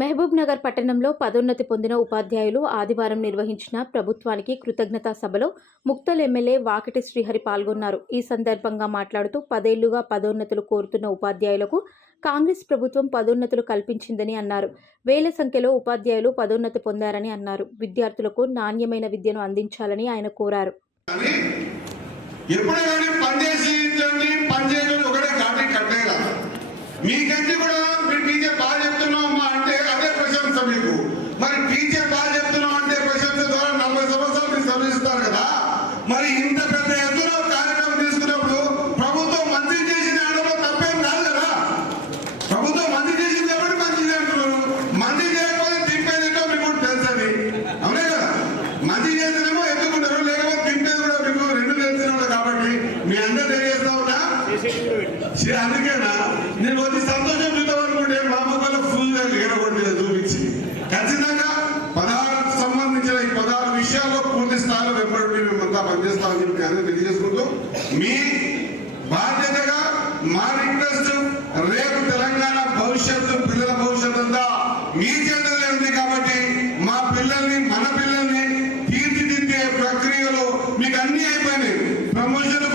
మహబూబ్ నగర్ పట్టణంలో పదోన్నతి పొందిన ఉపాధ్యాయులు ఆదివారం నిర్వహించిన ప్రభుత్వానికి కృతజ్ఞతా సభలో ముక్తల్ ఎమ్మెల్యే వాకిటి శ్రీహరి పాల్గొన్నారు. ఈ సందర్భంగా మాట్లాడుతూ 10 ఏళ్లుగా పదోన్నతులు కోరుతున్న ఉపాధ్యాయులకు కాంగ్రెస్ ప్రభుత్వం పదోన్నతులు కల్పించిందని అన్నారు. వేల సంఖ్యలో ఉపాధ్యాయులు పదోన్నతి పొందారని అన్నారు. విద్యార్థులకు నాణ్యమైన విద్యను అందించాలని ఆయన కోరారు. మరి టీచర్ బాగా చెప్తున్నాం అంటే ప్రశంస ద్వారా 40 సంవత్సరాలు మీరు సర్వీస్తారు కదా. మరి ఇంత పెద్ద ఎత్తున కార్యక్రమం తీసుకున్నప్పుడు ప్రభుత్వం మంచి చేసిన అనడంలో తప్పేం కాదు కదా. ప్రభుత్వం మంచి చేసింది ఎప్పుడు మంచిది అంటున్నారు. మంచి చేయకపోతే తిప్పేదిటో మీకు తెలుసని, అవునే కదా. మంచి చేసినేమో ఎత్తుకుంటారు, లేకపోతే తిప్పేది కూడా మీకు రెండు తెలిసిన కాబట్టి మీ అందరూ తెలియజేస్తా ఉన్నా. అందుకేనా నేను వచ్చి సంతోషం చూద్దాం అనుకుంటే మా మొక్కలు ఫుల్ గా ఎగరగొట్టేది చూపించి ఖచ్చితంగా 16 సంబంధించిన ఈ 16 విషయాల్లో పూర్తి స్థాయిలో వెంబడి మేమంతా పనిచేస్తామని చెప్పి అందరూ తెలియజేసుకుంటూ మీ బాధ్యతగా మా రిక్వెస్ట్, రేపు తెలంగాణ భవిష్యత్తు పిల్లల భవిష్యత్తు అంతా మీ చేతుల్లో ఉంది కాబట్టి మా పిల్లల్ని మన పిల్లల్ని తీర్చిదిద్దే ప్రక్రియలో మీకు అన్ని అయిపోయినాయి. ప్రమోషన్